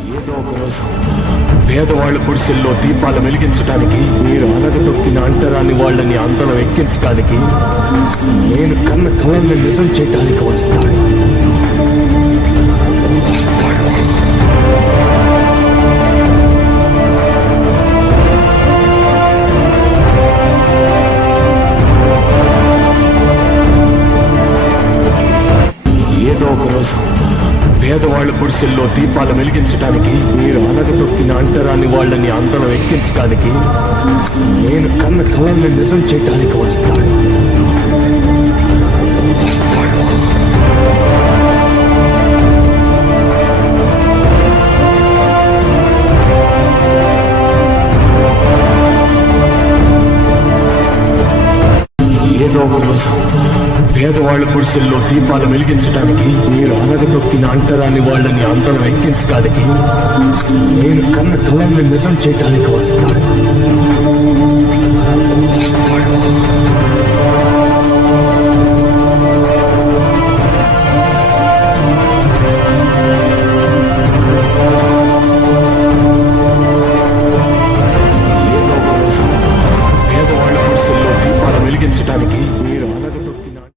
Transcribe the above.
ఏదో ఒక రోజు పేదవాళ్ల గుడిసెల్లో దీపాలు వెలిగించడానికి, మీరు అనగదొక్కిన అంటరాని వాళ్ళని అందరం ఎక్కించడానికి, నేను కన్న కళల్ని నిజం చేయడానికి వస్తాడు. ఏదో ఒక రోజు పేదవాళ్ల గుడిసెల్లో దీపాలు వెలిగించడానికి, మీరు అనగదొక్కిన అంటరాని వాళ్ళని అందరం ఎక్కించడానికి, నేను కన్న కళల్ని నిజం చేయడానికి వస్తాడు. ఏదో ఒక రోజు పేదవాళ్ల గుడిసెల్లో దీపాలు వెలిగించడానికి, మీరు అనగదొక్కిన అంటరాని వాళ్ళని అందరం ఎక్కించడానికి, నేను కన్న కళల్ని నిజం చేయడానికి వస్తాడు.